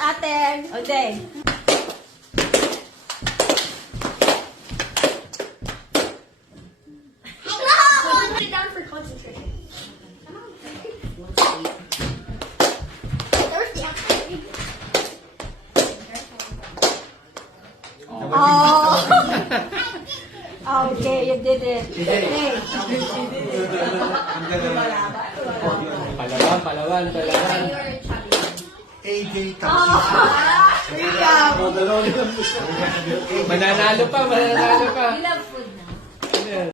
out, ate. Okay. Sit down for concentration. Oh. Okay, you did it. Okay. Palawan. AJ Oh. Yeah. Mananalo pa. We love food now.